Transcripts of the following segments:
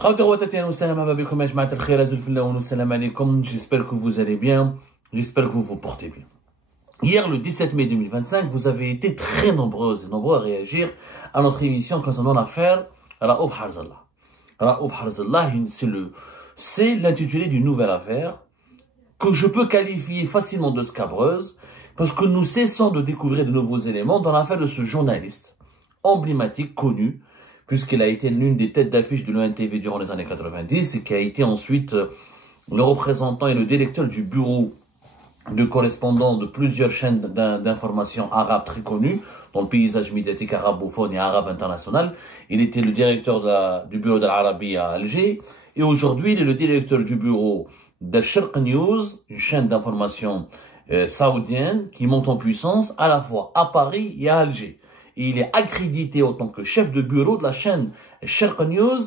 J'espère que vous allez bien, j'espère que vous vous portez bien. Hier, le 17 mai 2025, vous avez été très nombreux à réagir à notre émission concernant l'affaire Raouf Harzallah. Raouf Harzallah, c'est l'intitulé d'une nouvelle affaire que je peux qualifier facilement de scabreuse parce que nous cessons de découvrir de nouveaux éléments dans l'affaire de ce journaliste emblématique, connu, puisqu'il a été l'une des têtes d'affiche de l'ONTV durant les années 90 et qui a été ensuite le représentant et le directeur du bureau de correspondant de plusieurs chaînes d'information arabes très connues dans le paysage médiatique arabophone et arabe international. Il était le directeur du bureau de l'Arabie à Alger et aujourd'hui il est le directeur du bureau de Sharq News, une chaîne d'information saoudienne qui monte en puissance à la fois à Paris et à Alger. Et il est accrédité en tant que chef de bureau de la chaîne Sharq News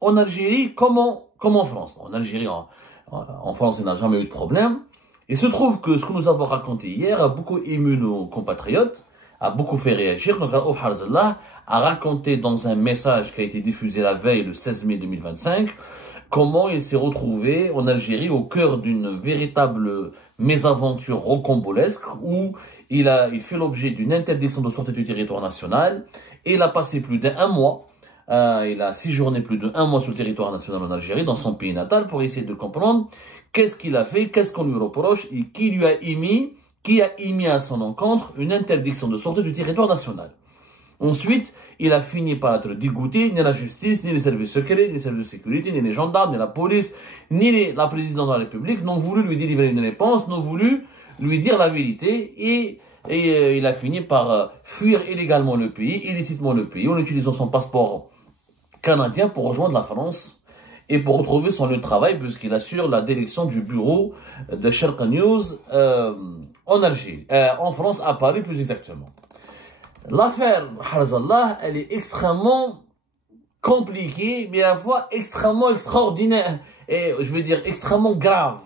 en Algérie comme en France. En Algérie, en France, il n'a jamais eu de problème. Il se trouve que ce que nous avons raconté hier a beaucoup ému nos compatriotes, a beaucoup fait réagir. Donc, Raouf Harzallah a raconté dans un message qui a été diffusé la veille, le 16 mai 2025, comment il s'est retrouvé en Algérie au cœur d'une véritable mésaventure rocambolesque où il fait l'objet d'une interdiction de sortie du territoire national et il a passé plus d'un mois, il a séjourné plus d'un mois sur le territoire national en Algérie, dans son pays natal, pour essayer de comprendre qu'est-ce qu'il a fait, qu'est-ce qu'on lui reproche et qui a émis à son encontre une interdiction de sortie du territoire national. Ensuite, il a fini par être dégoûté, ni la justice, ni les services secrets, ni les services de sécurité, ni les gendarmes, ni la police, ni la présidente de la République n'ont voulu lui délivrer une réponse, n'ont voulu lui dire la vérité et il a fini par fuir illégalement le pays, illicitement le pays, en utilisant son passeport canadien pour rejoindre la France et pour retrouver son lieu de travail puisqu'il assure la direction du bureau de Sharq News en Algérie, en France, à Paris plus exactement. L'affaire Harzallah, elle est extrêmement compliquée, mais à la fois extrêmement extraordinaire et je veux dire extrêmement grave.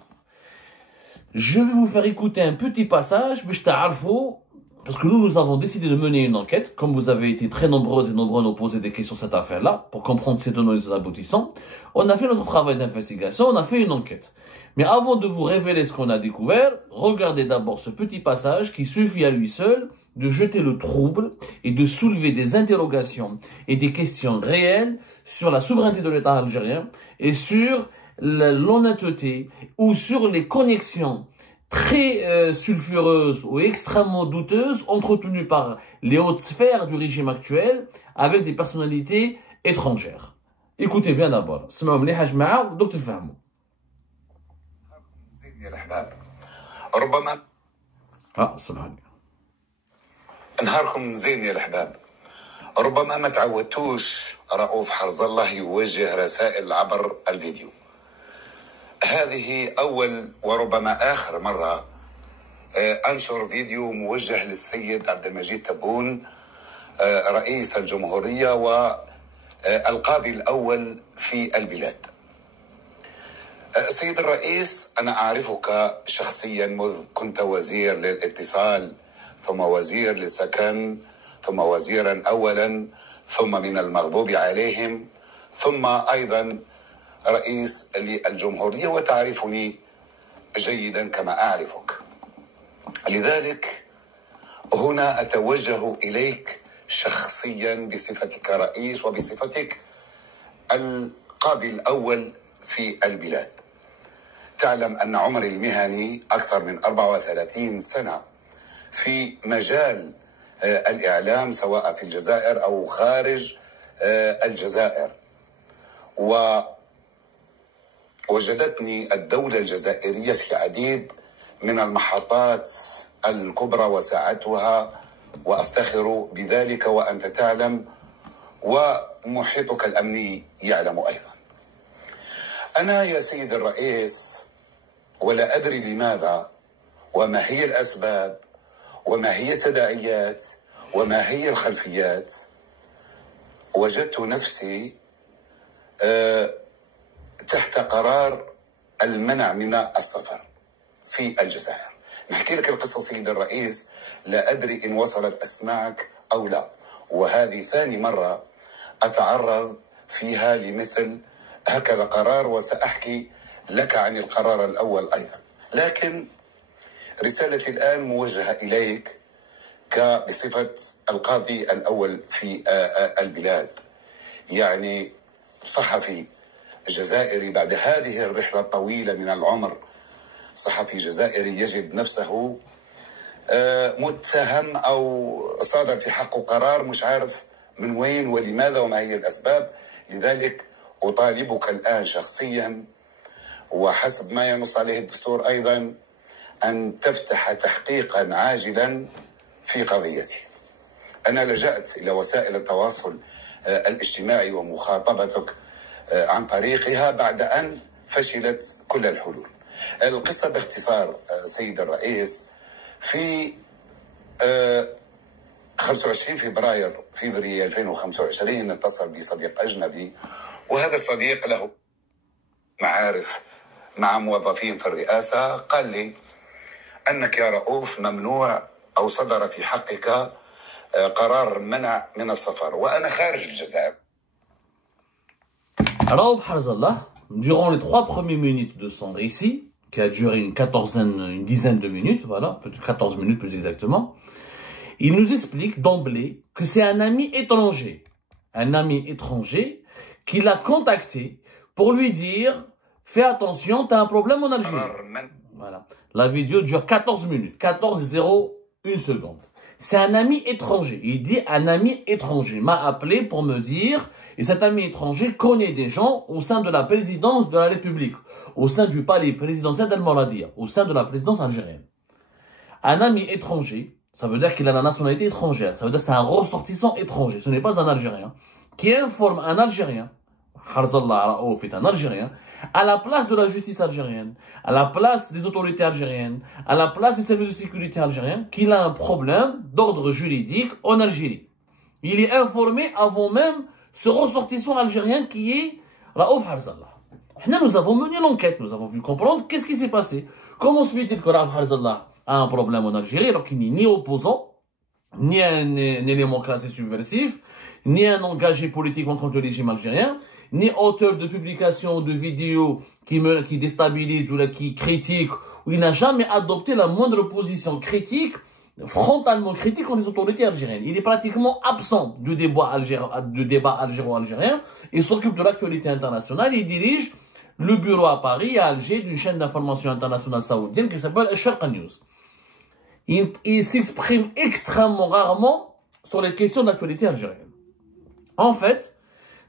Je vais vous faire écouter un petit passage, parce que nous avons décidé de mener une enquête, comme vous avez été très nombreux et nombreux à nous poser des questions sur cette affaire-là, pour comprendre ses tenants et ses aboutissants. On a fait notre travail d'investigation, on a fait une enquête. Mais avant de vous révéler ce qu'on a découvert, regardez d'abord ce petit passage qui suffit à lui seul de jeter le trouble et de soulever des interrogations et des questions réelles sur la souveraineté de l'État algérien et sur l'honnêteté ou sur les connexions très sulfureuses ou extrêmement douteuses entretenues par les hautes sphères du régime actuel avec des personnalités étrangères. Écoutez bien d'abord. نهاركم زين يا الأحباب. ربما ما تعودتوش رؤوف حرزالله يوجه رسائل عبر الفيديو. هذه أول وربما آخر مرة أنشر فيديو موجه للسيد عبد المجيد تبون رئيس الجمهورية والقاضي الأول في البلاد. سيد الرئيس، أنا أعرفك شخصيا منذ كنت وزير للاتصال ثم وزير للسكن ثم وزيرا أولا ثم من المغضوب عليهم ثم أيضا رئيس للجمهورية وتعرفني جيدا كما أعرفك. لذلك هنا أتوجه إليك شخصيا بصفتك رئيس وبصفتك القاضي الأول في البلاد. تعلم أن عمري المهني أكثر من 34 سنة في مجال الإعلام سواء في الجزائر أو خارج الجزائر، ووجدتني الدولة الجزائرية في عديد من المحطات الكبرى وساعدتها وأفتخر بذلك وأنت تعلم ومحيطك الأمني يعلم أيضا. أنا يا سيد الرئيس ولا أدري لماذا وما هي الأسباب وما هي التداعيات وما هي الخلفيات وجدت نفسي تحت قرار المنع من السفر في الجزائر. نحكي لك القصة سيد الرئيس، لا أدري إن وصلت أسماعك أو لا، وهذه ثاني مرة أتعرض فيها لمثل هكذا قرار، وسأحكي لك عن القرار الأول أيضا. لكن رسالتي الآن موجهة إليك بصفة القاضي الأول في البلاد، يعني صحفي جزائري بعد هذه الرحلة الطويلة من العمر. صحفي جزائري يجد نفسه متهم أو صادر في حقه قرار مش عارف من وين ولماذا وما هي الأسباب. لذلك أطالبك الآن شخصيا وحسب ما ينص عليه الدستور أيضا أن تفتح تحقيقا عاجلا في قضيتي. أنا لجأت إلى وسائل التواصل الاجتماعي ومخاطبتك عن طريقها بعد أن فشلت كل الحلول. القصة باختصار سيد الرئيس، في 25 فبراير 2025 اتصل بي صديق أجنبي، وهذا الصديق له معارف مع موظفين في الرئاسة. قال لي أنك يا رؤوف ممنوع أو صدر في حقك قرار منع من السفر وأنا خارج الجزائر. Raouf Harzallah, durant les 3 premières minutes de son récit, qui a duré une dizaine de minutes, voilà, peut-être 14 minutes plus exactement, il nous explique d'emblée que c'est un ami étranger qui l'a contacté pour lui dire « Fais attention, tu as un problème en Algérie ». Voilà. La vidéo dure 14 minutes, 14:01 seconde. C'est un ami étranger. Il dit un ami étranger m'a appelé pour me dire, et cet ami étranger connaît des gens au sein de la présidence de la République, au sein du palais présidentiel d'Al-Moradia, au sein de la présidence algérienne. Un ami étranger, ça veut dire qu'il a la nationalité étrangère, ça veut dire que c'est un ressortissant étranger, ce n'est pas un Algérien, qui informe un Algérien, Harzallah Raouf est un Algérien, à la place de la justice algérienne, à la place des autorités algériennes, à la place des services de sécurité algériens, qu'il a un problème d'ordre juridique en Algérie. Il est informé avant même ce ressortissant algérien qui est Raouf Harzallah. Nous avons mené l'enquête, nous avons vu comprendre qu'est-ce qui s'est passé. Comment se fait-il que Raouf Harzallah a un problème en Algérie alors qu'il n'est ni opposant, ni un élément classé subversif, ni un engagé politiquement contre le régime algérien, ni auteur de publications ou de vidéos qui déstabilisent ou qui critiquent, où il n'a jamais adopté la moindre position critique, frontalement critique contre les autorités algériennes. Il est pratiquement absent du débat algéro-algérien. Il s'occupe de l'actualité internationale. Il dirige le bureau à Paris, à Alger, d'une chaîne d'information internationale saoudienne qui s'appelle Al-Sharqa News. Il s'exprime extrêmement rarement sur les questions d'actualité algérienne. En fait,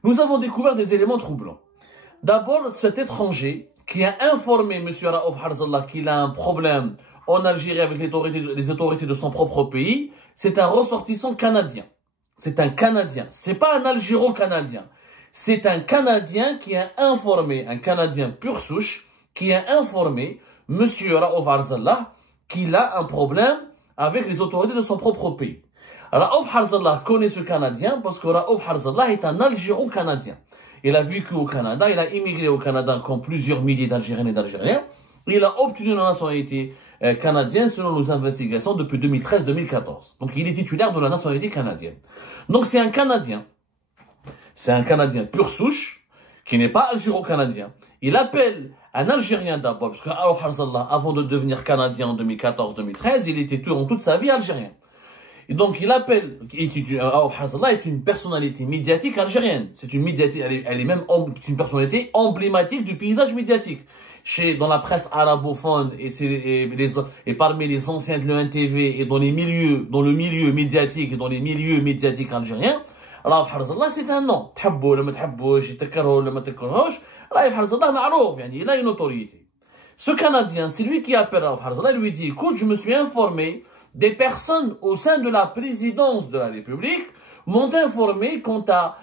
nous avons découvert des éléments troublants. D'abord, cet étranger qui a informé M. Raouf Harzallah qu'il a un problème en Algérie avec les autorités de son propre pays, c'est un ressortissant canadien. C'est un Canadien. C'est pas un Algéro-Canadien. C'est un Canadien qui a informé, un Canadien pur souche, qui a informé M. Raouf Harzallah qu'il a un problème avec les autorités de son propre pays. Raouf Harzallah connaît ce Canadien parce que Raouf Harzallah est un Algéro-Canadien. Il a vécu au Canada, il a immigré au Canada comme plusieurs milliers d'Algériennes et d'Algériens. Il a obtenu la nationalité canadienne selon nos investigations depuis 2013-2014. Donc il est titulaire de la nationalité canadienne. Donc c'est un Canadien. C'est un Canadien pur souche qui n'est pas Algéro-Canadien. Il appelle un Algérien d'abord, parce que Raouf Harzallah, avant de devenir Canadien en 2014-2013, il était durant toute sa vie Algérien. Et donc il appelle, Raouf Harzallah est une personnalité médiatique algérienne. C'est une médiatique, elle est même une personnalité emblématique du paysage médiatique. Dans la presse arabophone et parmi les anciens de l'ENTV et dans le milieu médiatique et dans les milieux médiatiques algériens, Raouf Harzallah c'est un nom. تحبه ولا ما تحبوش يتكرهه ولا ما تكرهوش Raouf Harzallah معروف يعني il a une autorité. Ce Canadien, c'est lui qui appelle Raouf Harzallah et lui dit écoute, je me suis informé des personnes au sein de la présidence de la République m'ont informé qu'on t'a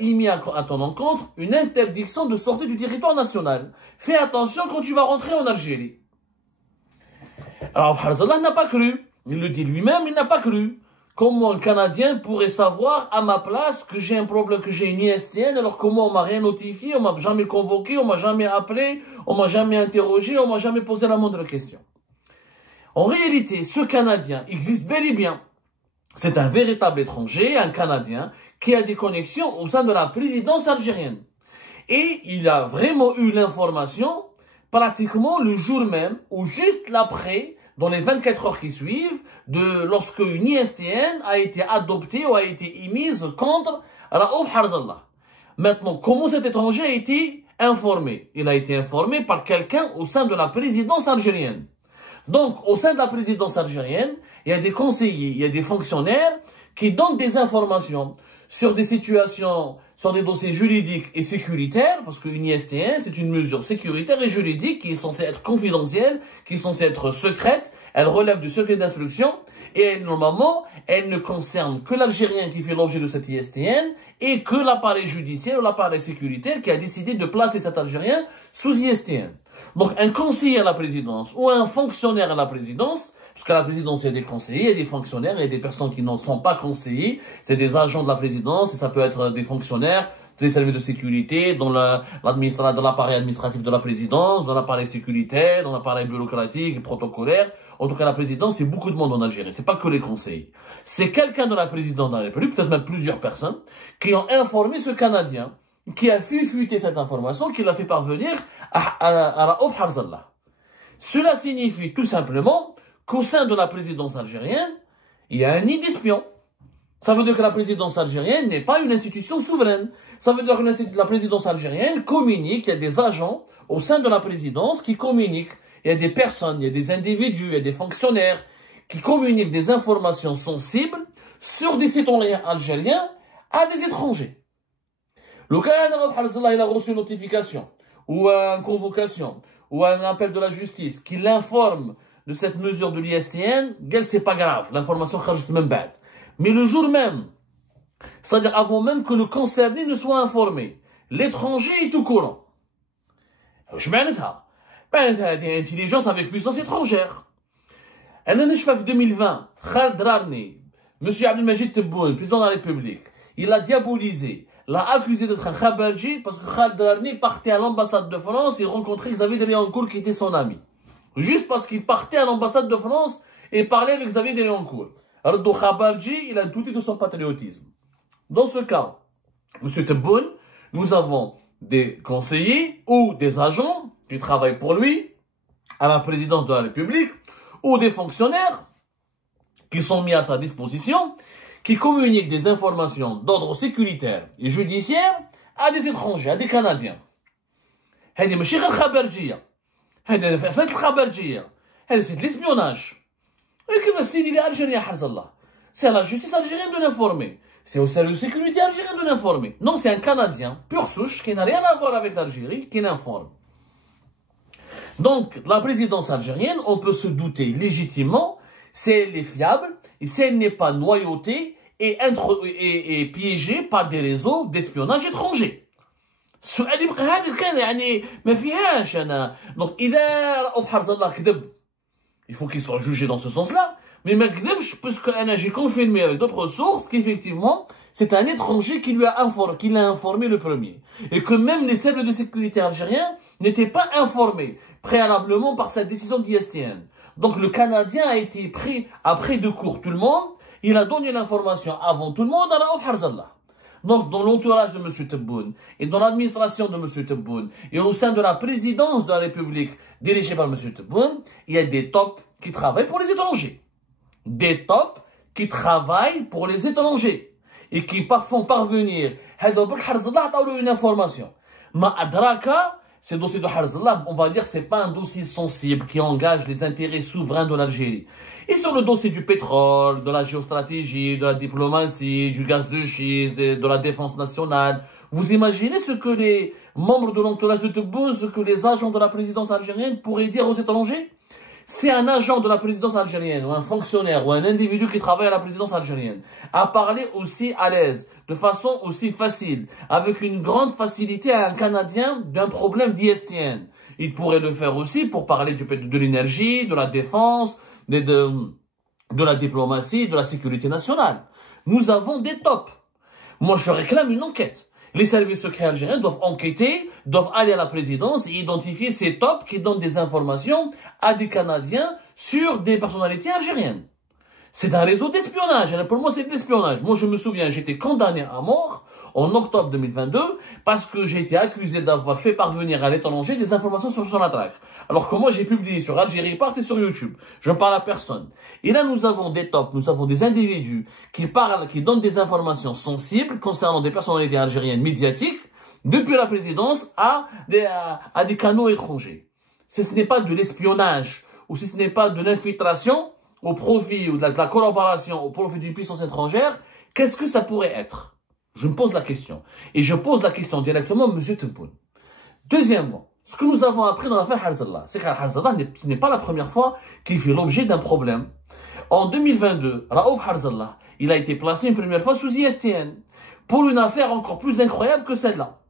émis à ton encontre une interdiction de sortie du territoire national. Fais attention quand tu vas rentrer en Algérie. Alors Harzallah n'a pas cru. Il le dit lui-même, il n'a pas cru. Comment un Canadien pourrait savoir à ma place que j'ai un problème, que j'ai une ISTN, alors comment on m'a rien notifié, on m'a jamais convoqué, on m'a jamais appelé, on m'a jamais interrogé, on m'a jamais posé la moindre question. En réalité, ce Canadien existe bel et bien. C'est un véritable étranger, un Canadien, qui a des connexions au sein de la présidence algérienne. Et il a vraiment eu l'information pratiquement le jour même ou juste l'après, dans les 24 heures qui suivent, de lorsque une ISTN a été adoptée ou a été émise contre Raouf Harzallah. Maintenant, comment cet étranger a été informé? Il a été informé par quelqu'un au sein de la présidence algérienne. Donc, au sein de la présidence algérienne, il y a des conseillers, il y a des fonctionnaires qui donnent des informations sur des situations, sur des dossiers juridiques et sécuritaires, parce qu'une ISTN, c'est une mesure sécuritaire et juridique qui est censée être confidentielle, qui est censée être secrète, elle relève du secret d'instruction, et normalement, elle ne concerne que l'Algérien qui fait l'objet de cette ISTN, et que l'appareil judiciaire ou l'appareil sécuritaire qui a décidé de placer cet Algérien sous ISTN. Donc, un conseiller à la présidence, ou un fonctionnaire à la présidence, parce qu'à la présidence, il y a des conseillers, il y a des fonctionnaires, il y a des personnes qui n'en sont pas conseillers. C'est des agents de la présidence, et ça peut être des fonctionnaires, des services de sécurité, dans l'appareil administratif de la présidence, dans l'appareil sécuritaire, dans l'appareil bureaucratique et protocolaire. En tout cas, la présidence, c'est beaucoup de monde en Algérie. C'est pas que les conseillers. C'est quelqu'un de la présidence de la République, peut-être même plusieurs personnes, qui ont informé ce Canadien, qui a fuité cette information, qui l'a fait parvenir à Raouf Harzallah. Cela signifie tout simplement qu'au sein de la présidence algérienne, il y a un nid d'espions. Ça veut dire que la présidence algérienne n'est pas une institution souveraine. Ça veut dire que la présidence algérienne communique, il y a des agents au sein de la présidence qui communiquent. Il y a des personnes, il y a des individus, il y a des fonctionnaires qui communiquent des informations sensibles sur des citoyens algériens à des étrangers. Le Canada il a reçu une notification, ou une convocation, ou un appel de la justice qui l'informe de cette mesure de l'ISTN, c'est pas grave, l'information kharjt même bad. Mais le jour même, c'est-à-dire avant même que le concerné ne soit informé, l'étranger est au courant. Je m'en ai intelligence avec puissance étrangère. En 2020, Khaled Drarni, M. Abdelmajid Tebboune, président de la République, il a diabolisé, l'a accusé d'être un khabarji parce que Khaled Drarni partait à l'ambassade de France et rencontrait Xavier Deleoncourt qui était son ami. Juste parce qu'il partait à l'ambassade de France et parlait avec Xavier Deleoncourt. Ardo Khabarji, il a douté de son patriotisme. Dans ce cas, M. Tebboune, nous avons des conseillers ou des agents qui travaillent pour lui à la présidence de la République ou des fonctionnaires qui sont mis à sa disposition, qui communiquent des informations d'ordre sécuritaire et judiciaire à des étrangers, à des Canadiens. هذه ماشي غير خبرجية. هذا فات الخبرجية. هذا c'est de l'espionnage. Et que va se dire l'Algérien Harzallah? C'est à la justice algérienne de l'informer. C'est au service de sécurité algérien de l'informer. Non, c'est un Canadien, pur souche, qui n'a rien à voir avec l'Algérie, qui l'informe. Donc, la présidence algérienne, on peut se douter légitimement si elle est fiable et si elle n'est pas noyautée et piégée par des réseaux d'espionnage étrangers. السؤال يبقى هذا كان يعني ما فيهاش انا دونك اذا رؤوف حرزالله كذب il faut qu'il soit jugé dans ce sens-là mais ما كذبش parce que انا j'ai confirmé avec d'autres sources qu'effectivement c'est un étranger qui l'a informé le premier et que même les services de sécurité algériens n'étaient pas informés préalablement par cette décision d'ISTN. Donc le Canadien a été pris après de court tout le monde, il a donné l'information avant tout le monde à Raouf Harzallah. Donc, dans l'entourage de M. Tebboune et dans l'administration de M. Tebboune et au sein de la présidence de la République dirigée par M. Tebboune, il y a des tops qui travaillent pour les étrangers. Des tops qui travaillent pour les étrangers et qui font parvenir une information. Ma adraka, ce dossier de Harzallah, on va dire, c'est pas un dossier sensible qui engage les intérêts souverains de l'Algérie. Et sur le dossier du pétrole, de la géostratégie, de la diplomatie, du gaz de schiste, de la défense nationale, vous imaginez ce que les membres de l'entourage de Tebboune, ce que les agents de la présidence algérienne pourraient dire aux étrangers? Si un agent de la présidence algérienne, ou un fonctionnaire, ou un individu qui travaille à la présidence algérienne, a parlé aussi à l'aise, de façon aussi facile, avec une grande facilité à un Canadien d'un problème d'ISTN, il pourrait le faire aussi pour parler de l'énergie, de la défense, de la diplomatie, de la sécurité nationale. Nous avons des tops. Moi, je réclame une enquête. Les services secrets algériens doivent enquêter, doivent aller à la présidence et identifier ces tops qui donnent des informations à des Canadiens sur des personnalités algériennes. C'est un réseau d'espionnage. Pour moi, c'est de l'espionnage. Moi, je me souviens, j'étais condamné à mort en octobre 2022 parce que j'ai été accusé d'avoir fait parvenir à l'étranger des informations sur son attaque. Alors que moi, j'ai publié sur Algérie Part et sur YouTube. Je ne parle à personne. Et là, nous avons des tops, nous avons des individus qui parlent, qui donnent des informations sensibles concernant des personnalités algériennes médiatiques depuis la présidence à des canaux étrangers. Si ce n'est pas de l'espionnage ou si ce n'est pas de l'infiltration au profit ou de la collaboration au profit d'une puissance étrangère, qu'est-ce que ça pourrait être? Je me pose la question. Et je pose la question directement à M. Tebboune. Deuxièmement, ce que nous avons appris dans l'affaire Harzallah, c'est qu'Harzallah, ce n'est pas la première fois qu'il fait l'objet d'un problème. En 2022, Raouf Harzallah, il a été placé une première fois sous ISTN pour une affaire encore plus incroyable que celle-là.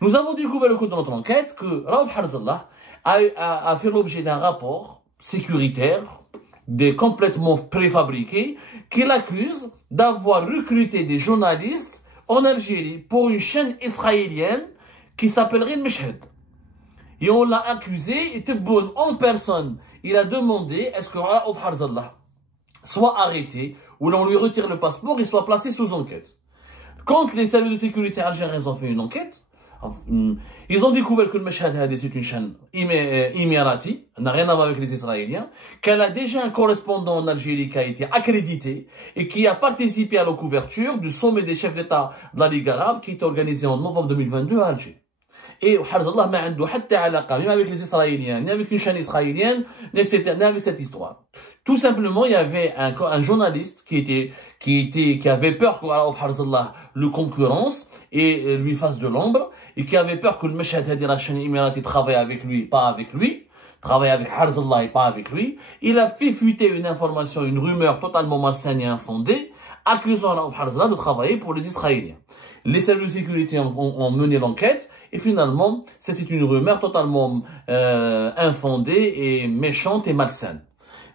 Nous avons découvert au cours de notre enquête que Raouf Harzallah a fait l'objet d'un rapport sécuritaire, complètement préfabriqué, qui l'accuse d'avoir recruté des journalistes en Algérie pour une chaîne israélienne qui s'appellerait le Meshhed. Et on l'a accusé, et Tebboune en personne, il a demandé est-ce que Raouf Harzallah soit arrêté, ou l'on lui retire le passeport et soit placé sous enquête. Quand les services de sécurité algériens ont fait une enquête, ils ont découvert que le Meshhed c'est une chaîne émirati, n'a rien à voir avec les Israéliens, qu'elle a déjà un correspondant en Algérie qui a été accrédité et qui a participé à la couverture du sommet des chefs d'État de la Ligue arabe qui est organisé en novembre 2022 à Alger. Et Harzallah n'a rien avec les Israéliens, ni avec une chaîne israélienne, ni avec cette histoire. Tout simplement, il y avait un journaliste qui avait peur que Harzallah le concurrence et lui fasse de l'ombre, et qui avait peur que le Meshhed Hadi, la chaîne émirati, travaille avec lui, pas avec lui, travaille avec Harzallah et pas avec lui. Il a fait fuiter une information, une rumeur totalement malsaine et infondée, accusant Raouf Harzallah de travailler pour les Israéliens. Les services de sécurité ont mené l'enquête, et finalement, c'était une rumeur totalement infondée et méchante et malsaine.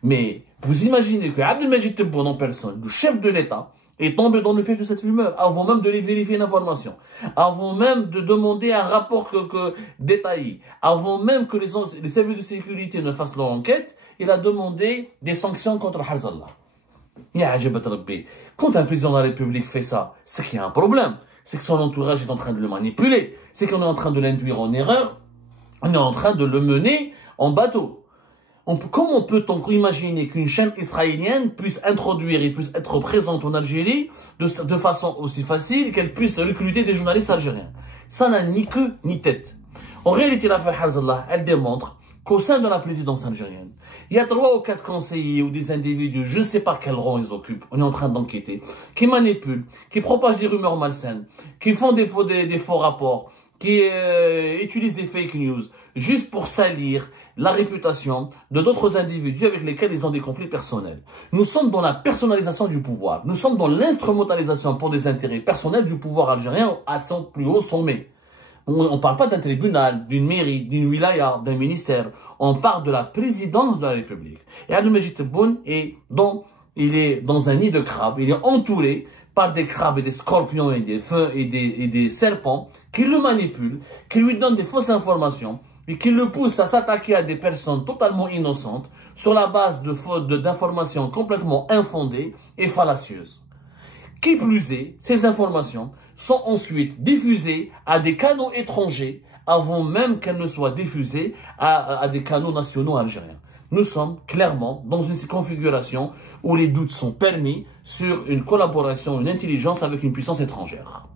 Mais vous imaginez que Abdelmajid Tebboune en personne, le chef de l'État, est tombé dans le piège de cette rumeur, avant même de vérifier l'information, avant même de demander un rapport détaillé, avant même que les services de sécurité ne fassent leur enquête, il a demandé des sanctions contre Harzallah. Quand un président de la République fait ça, c'est qu'il y a un problème. C'est que son entourage est en train de le manipuler. C'est qu'on est en train de l'induire en erreur. On est en train de le mener en bateau. Comment peut-on imaginer qu'une chaîne israélienne puisse introduire et puisse être présente en Algérie de façon aussi facile qu'elle puisse recruter des journalistes algériens? Ça n'a ni queue ni tête. En réalité, l'affaire Harzallah, elle démontre qu'au sein de la présidence algérienne, il y a 3 ou 4 conseillers ou des individus, je ne sais pas quel rang ils occupent, on est en train d'enquêter, qui manipulent, qui propagent des rumeurs malsaines, qui font des faux rapports, qui utilisent des fake news, juste pour salir la réputation de d'autres individus avec lesquels ils ont des conflits personnels. Nous sommes dans la personnalisation du pouvoir. Nous sommes dans l'instrumentalisation pour des intérêts personnels du pouvoir algérien à son plus haut sommet. On ne parle pas d'un tribunal, d'une mairie, d'une wilaya, d'un ministère. On parle de la présidence de la République. Et Abdelmajid Tebboune il est dans un nid de crabes. Il est entouré par des crabes et des scorpions et des feux et des serpents qui le manipulent, qui lui donnent des fausses informations et qui le poussent à s'attaquer à des personnes totalement innocentes sur la base d'informations complètement infondées et fallacieuses. Qui plus est, ces informations sont ensuite diffusées à des canaux étrangers avant même qu'elles ne soient diffusées à des canaux nationaux algériens. Nous sommes clairement dans une configuration où les doutes sont permis sur une collaboration, une intelligence avec une puissance étrangère.